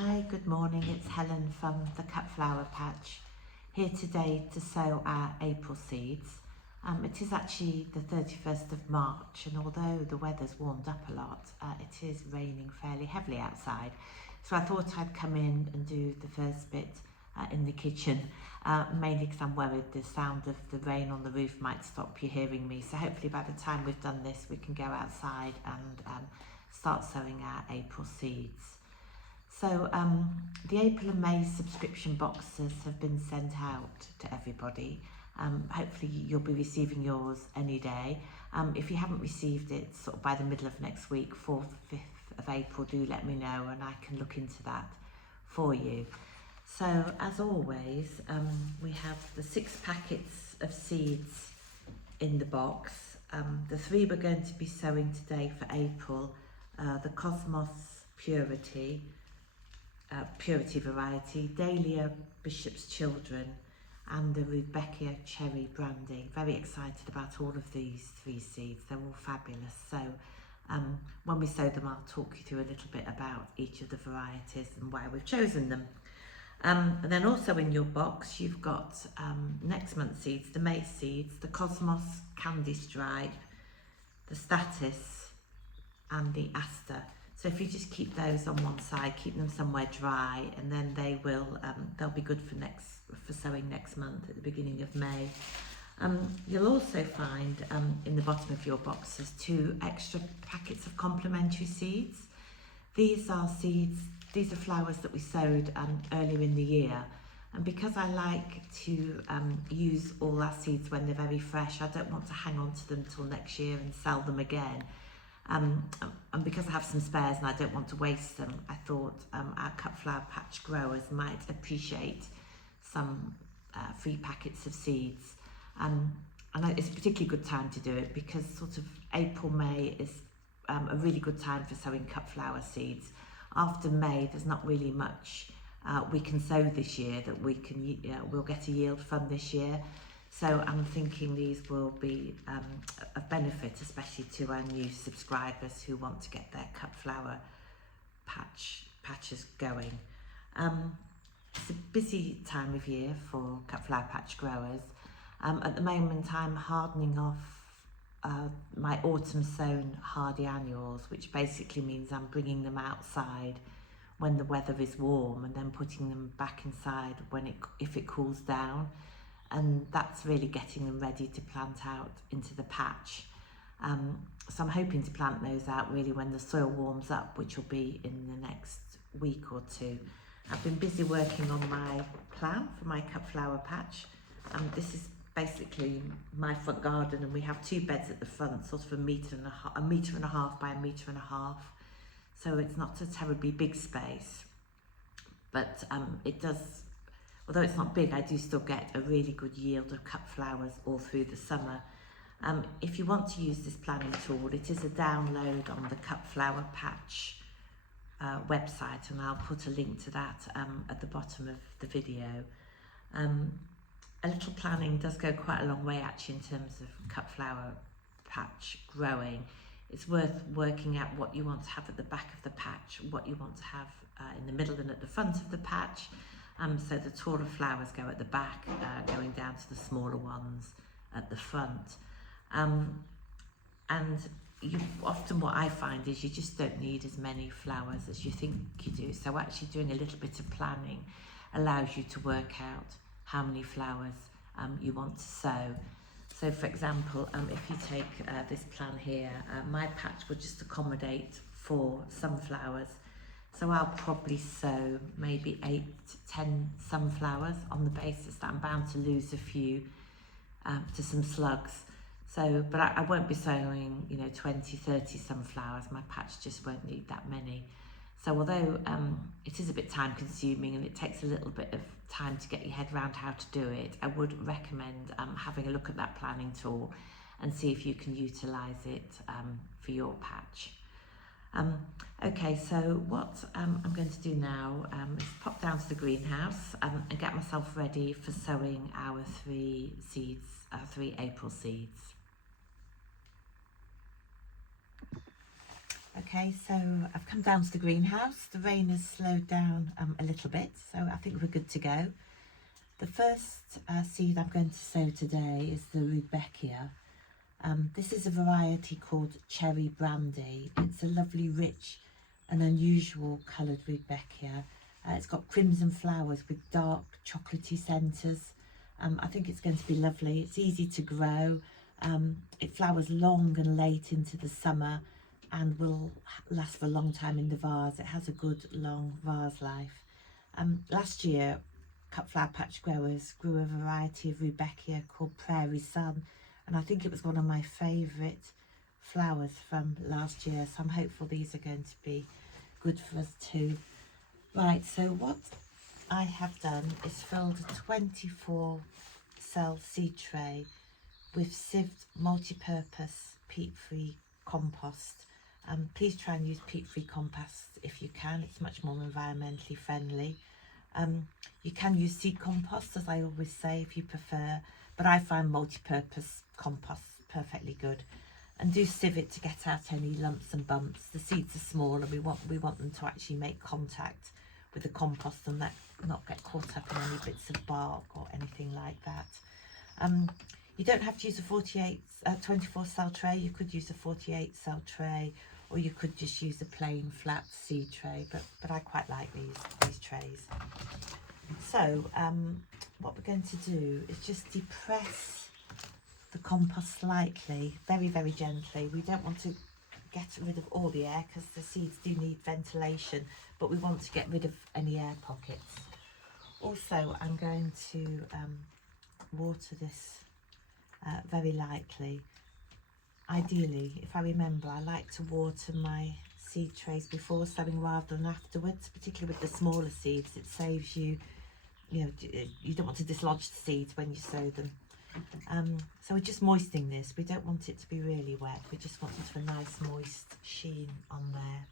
Hi, good morning. It's Helen from the Cut Flower Patch, here today to sow our April seeds. It is actually the 31st of March, and although the weather's warmed up a lot, it is raining fairly heavily outside. So I thought I'd come in and do the first bit in the kitchen, mainly because I'm worried the sound of the rain on the roof might stop you hearing me. So hopefully by the time we've done this, we can go outside and start sowing our April seeds. So the April and May subscription boxes have been sent out to everybody. Hopefully you'll be receiving yours any day. If you haven't received it sort of by the middle of next week, 4th, 5th of April, do let me know and I can look into that for you. So as always, we have the 6 packets of seeds in the box. The 3 we're going to be sowing today for April, the Cosmos Purity variety, Dahlia Bishop's Children, and the Rudbeckia Cherry Brandy. Very excited about all of these 3 seeds. They're all fabulous. So when we sow them, I'll talk you through a little bit about each of the varieties and why we've chosen them. And then also in your box, you've got next month's seeds, the May seeds, the Cosmos Candy Stripe, the Status, and the Aster. So if you just keep those on one side, keep them somewhere dry, and then they'll be good for sowing next month at the beginning of May. You'll also find in the bottom of your boxes 2 extra packets of complementary seeds. These are flowers that we sowed earlier in the year. And because I like to use all our seeds when they're very fresh, I don't want to hang on to them till next year and sell them again. And because I have some spares and I don't want to waste them, I thought our Cut Flower Patch growers might appreciate some free packets of seeds. And it's a particularly good time to do it because sort of April, May is a really good time for sowing cut flower seeds. After May, there's not really much we can sow this year that we'll get a yield from this year. So I'm thinking these will be of benefit, especially to our new subscribers who want to get their cut flower patches going. It's a busy time of year for cut flower patch growers. At the moment, I'm hardening off my autumn sown hardy annuals, which basically means I'm bringing them outside when the weather is warm and then putting them back inside if it cools down. And that's really getting them ready to plant out into the patch. So I'm hoping to plant those out really when the soil warms up, which will be in the next week or 2. I've been busy working on my plan for my cut flower patch. This is basically my front garden, and we have 2 beds at the front, sort of a metre and a half by a metre and a half. So it's not a terribly big space, but it does. Although it's not big, I do still get a really good yield of cut flowers all through the summer. If you want to use this planning tool, it is a download on the Cut Flower Patch website, and I'll put a link to that at the bottom of the video. A little planning does go quite a long way actually in terms of cut flower patch growing. It's worth working out what you want to have at the back of the patch, what you want to have in the middle and at the front of the patch. So the taller flowers go at the back, going down to the smaller ones at the front. And often what I find is you just don't need as many flowers as you think you do. So actually doing a little bit of planning allows you to work out how many flowers you want to sow. So for example, if you take this plan here, my patch will just accommodate 4 sunflowers. So I'll probably sow maybe 8 to 10 sunflowers on the basis that I'm bound to lose a few to some slugs. So, but I won't be sowing, 20, 30 sunflowers. My patch just won't need that many. So although it is a bit time consuming and it takes a little bit of time to get your head around how to do it, I would recommend having a look at that planning tool and see if you can utilise it for your patch. Okay, so what I'm going to do now is pop down to the greenhouse and get myself ready for sowing our 3 April seeds. Okay, so I've come down to the greenhouse. The rain has slowed down a little bit, so I think we're good to go. The first seed I'm going to sow today is the Rudbeckia. This is a variety called Cherry Brandy. It's a lovely, rich and unusual coloured Rudbeckia. It's got crimson flowers with dark chocolatey centres. I think it's going to be lovely. It's easy to grow. It flowers long and late into the summer and will last for a long time in the vase. It has a good long vase life. Last year, cut flower patch growers grew a variety of Rudbeckia called Prairie Sun, and I think it was one of my favourite flowers from last year, so I'm hopeful these are going to be good for us too. Right, so what I have done is filled a 24 cell seed tray with sieved multi-purpose peat-free compost. Please try and use peat-free compost if you can. It's much more environmentally friendly. You can use seed compost, as I always say, if you prefer, but I find multi-purpose compost perfectly good. And do sieve it to get out any lumps and bumps. The seeds are small and we want them to actually make contact with the compost and not get caught up in any bits of bark or anything like that. You don't have to use a 24 cell tray. You could use a 48 cell tray, or you could just use a plain flat seed tray, but I quite like these trays. So what we're going to do is just depress the compost slightly, very, very gently. We don't want to get rid of all the air because the seeds do need ventilation, but we want to get rid of any air pockets. Also, I'm going to water this very lightly. Ideally, if I remember, I like to water my seed trays before sowing rather than afterwards, particularly with the smaller seeds. It saves you, you don't want to dislodge the seeds when you sow them. So we're just moistening this. We don't want it to be really wet. We just want it to have a nice moist sheen on there.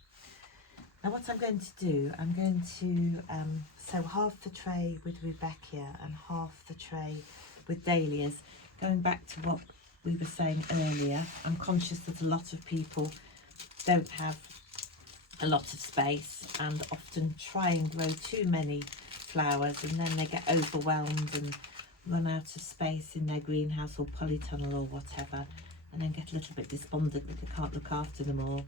Now what I'm going to do, I'm going to sow half the tray with Rudbeckia and half the tray with Dahlias. Going back to what we were saying earlier, I'm conscious that a lot of people don't have a lot of space and often try and grow too many flowers, and then they get overwhelmed and run out of space in their greenhouse or polytunnel or whatever, and then get a little bit despondent that they can't look after them all.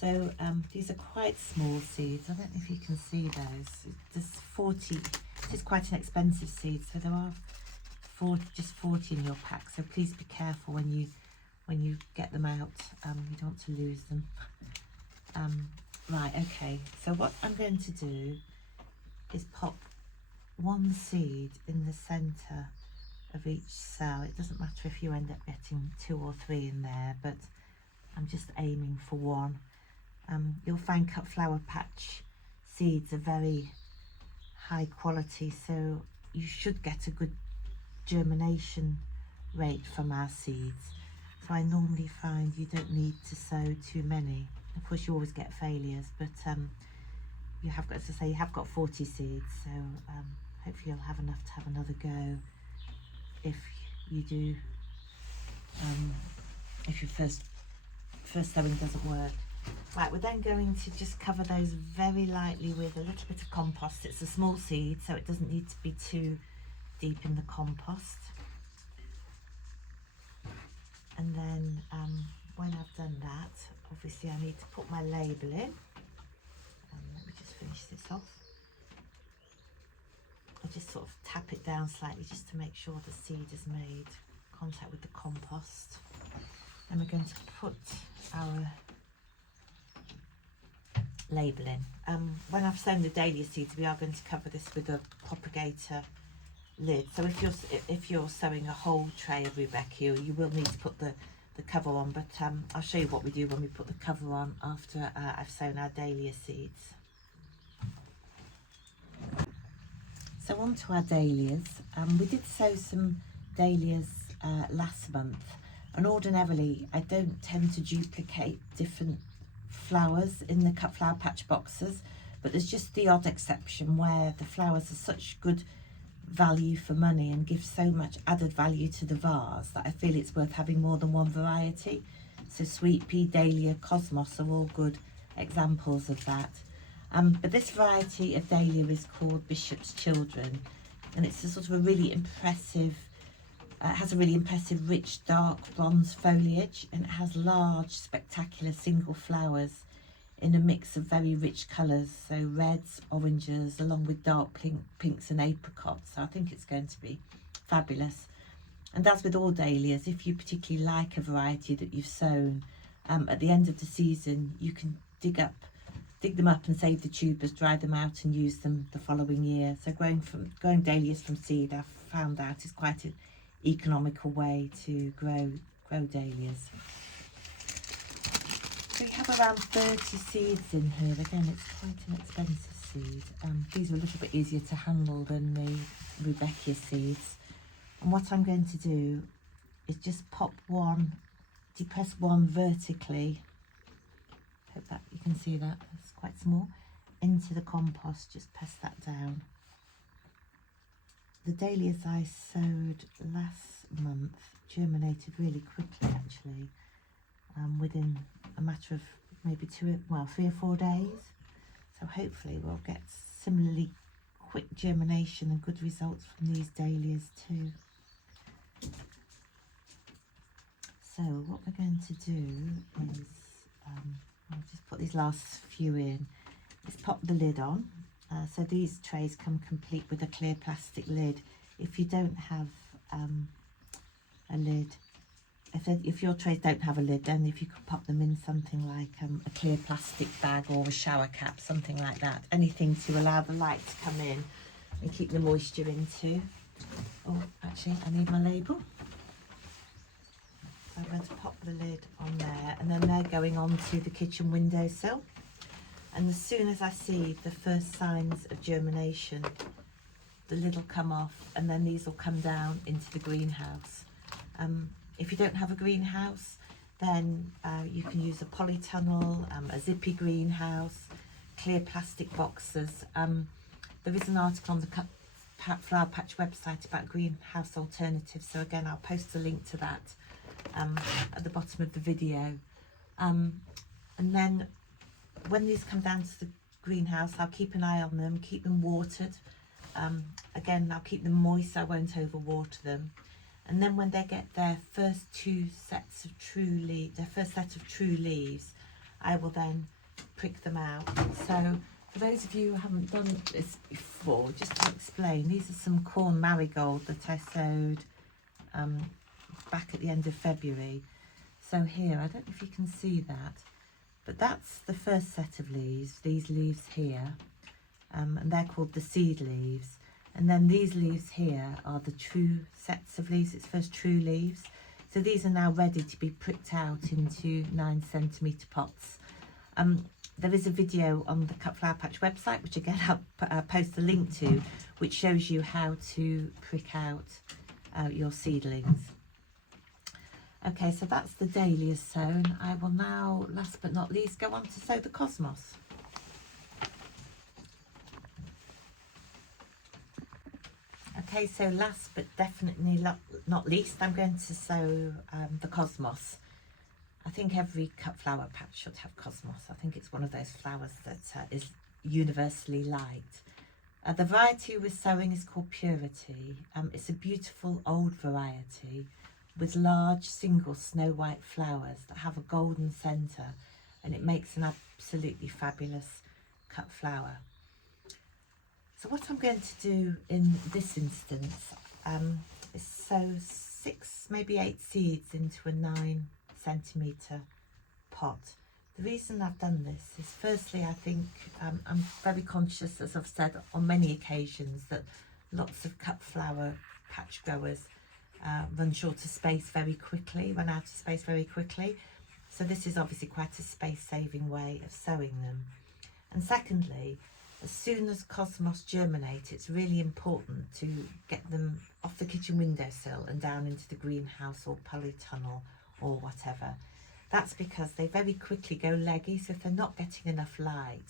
So these are quite small seeds. I don't know if you can see those. There's 40. This is quite an expensive seed, so there are just 40 in your pack. So please be careful when you get them out. You don't want to lose them. Right, okay. So what I'm going to do is pop one seed in the centre of each cell. It doesn't matter if you end up getting 2 or 3 in there, but I'm just aiming for one. You'll find cut flower patch seeds are very high quality, so you should get a good germination rate from our seeds. So I normally find you don't need to sow too many. Of course you always get failures, but you have got, as I say, you have got 40 seeds, so hopefully you'll have enough to have another go if you do, if your first sowing doesn't work. Right, we're then going to just cover those very lightly with a little bit of compost. It's a small seed, so it doesn't need to be too deep in the compost. And then when I've done that, obviously I need to put my label in. Let me just finish this off. I just sort of tap it down slightly just to make sure the seed has made contact with the compost. And we're going to put our label in. When I've sown the dahlia seeds, we are going to cover this with a propagator lid. So if you're sowing a whole tray of Rudbeckia, you will need to put the cover on, but I'll show you what we do when we put the cover on after I've sown our dahlia seeds. So on to our dahlias. We did sow some dahlias last month, and ordinarily I don't tend to duplicate different flowers in the cut flower patch boxes, but there's just the odd exception where the flowers are such good value for money and give so much added value to the vase that I feel it's worth having more than one variety. So Sweet Pea, Dahlia, Cosmos are all good examples of that. But this variety of dahlia is called Bishop's Children, and it's a sort of a really impressive, it has a really impressive rich dark bronze foliage, and it has large spectacular single flowers in a mix of very rich colours, so reds, oranges, along with dark pinks and apricots. So I think it's going to be fabulous. And as with all dahlias, if you particularly like a variety that you've sown, at the end of the season you can dig them up and save the tubers, dry them out and use them the following year. So growing dahlias from seed, I've found out, is quite an economical way to grow dahlias. So we have around 30 seeds in here. Again, it's quite an expensive seed. These are a little bit easier to handle than the Rudbeckia seeds. And what I'm going to do is just depress one vertically. Hope that you can see that, it's quite small, into the compost. Just press that down. The dahlias I sowed last month germinated really quickly, actually, within a matter of maybe 3 or 4 days. So hopefully we'll get similarly quick germination and good results from these dahlias too. So what we're going to do is, I'll just put these last few in, is pop the lid on. So these trays come complete with a clear plastic lid. If you don't have a lid, if your trays don't have a lid, then if you could pop them in something like a clear plastic bag or a shower cap, something like that. Anything to allow the light to come in and keep the moisture in too. Oh, actually, I need my label. So I'm going to pop the lid on there, and then they're going on to the kitchen windowsill. And as soon as I see the first signs of germination, the lid will come off, and then these will come down into the greenhouse. If you don't have a greenhouse, then you can use a polytunnel, a zippy greenhouse, clear plastic boxes. There is an article on the Flower Patch website about greenhouse alternatives, so again I'll post a link to that at the bottom of the video. And then when these come down to the greenhouse, I'll keep an eye on them, keep them watered. Again, I'll keep them moist, I won't overwater them. And then when they get their first set of true leaves, I will then prick them out. So for those of you who haven't done this before, just to explain, these are some corn marigold that I sowed back at the end of February. So here, I don't know if you can see that, but that's the first set of leaves, these leaves here, and they're called the seed leaves. And then these leaves here are the true sets of leaves, it's first true leaves. So these are now ready to be pricked out into 9cm pots. There is a video on the Cut Flower Patch website, which again I'll post a link to, which shows you how to prick out your seedlings. Okay, so that's the dahlias sown. I will now, last but not least, go on to sow the cosmos. Okay, so last but definitely not least, I'm going to sow the cosmos. I think every cut flower patch should have cosmos. I think it's one of those flowers that is universally liked. The variety we're sowing is called Purity. It's a beautiful old variety with large single snow white flowers that have a golden centre, and it makes an absolutely fabulous cut flower. So what I'm going to do in this instance is sow 6, maybe 8 seeds into a 9cm pot. The reason I've done this is, firstly, I think I'm very conscious, as I've said on many occasions, that lots of cut flower patch growers run out of space very quickly. So this is obviously quite a space-saving way of sowing them. And secondly, as soon as cosmos germinate, it's really important to get them off the kitchen windowsill and down into the greenhouse or polytunnel or whatever. That's because they very quickly go leggy, so if they're not getting enough light,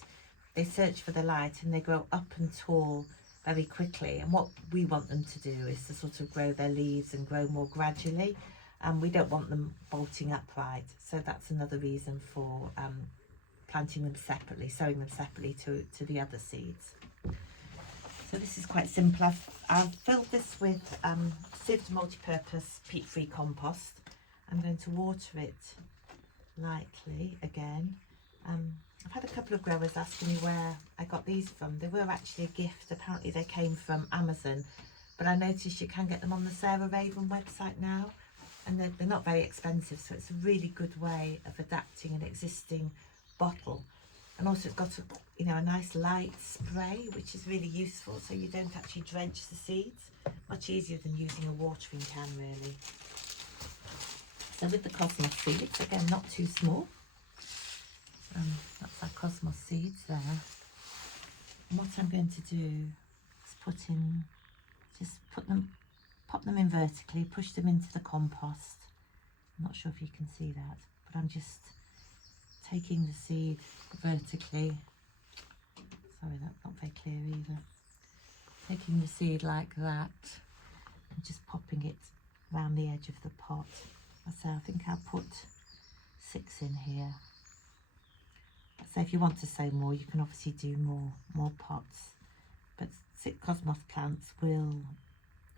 they search for the light and they grow up and tall very quickly. And what we want them to do is to sort of grow their leaves and grow more gradually. and we don't want them bolting upright, so that's another reason for planting them separately, sowing them separately to the other seeds. So this is quite simple. I've filled this with sieved multi-purpose peat-free compost. I'm going to water it lightly again. I've had a couple of growers asking me where I got these from. They were actually a gift. Apparently they came from Amazon, but I noticed you can get them on the Sarah Raven website now, and they're not very expensive, so it's a really good way of adapting an existing bottle. And also it's got a nice light spray, which is really useful, so you don't actually drench the seeds. Much easier than using a watering can, really. So with the Cosmos seeds, again, not too small. That's our Cosmos seeds there. And what I'm going to do is pop them in vertically, push them into the compost. I'm not sure if you can see that, but I'm just taking the seed vertically. Sorry, that's not very clear either. Taking the seed like that and just popping it around the edge of the pot. So I think I'll put 6 in here. So if you want to sow more, you can obviously do more pots. But Cosmos plants will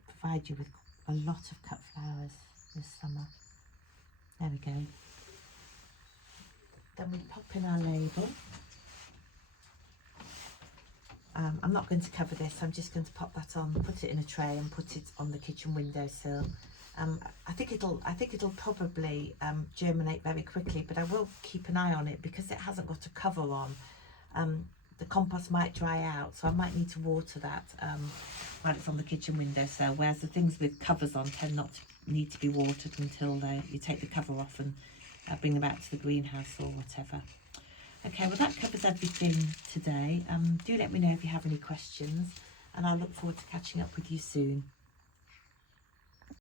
provide you with a lot of cut flowers this summer. There we go. Then we pop in our label. I'm not going to cover this. I'm just going to pop that on, put it in a tray, and put it on the kitchen windowsill. I think it'll probably germinate very quickly, but I will keep an eye on it because it hasn't got a cover on. The compost might dry out, so I might need to water that while it's on the kitchen windowsill, whereas the things with covers on tend not to need to be watered until you take the cover off and bring them out to the greenhouse or whatever. Okay, well that covers everything today. Do let me know if you have any questions, and I look forward to catching up with you soon.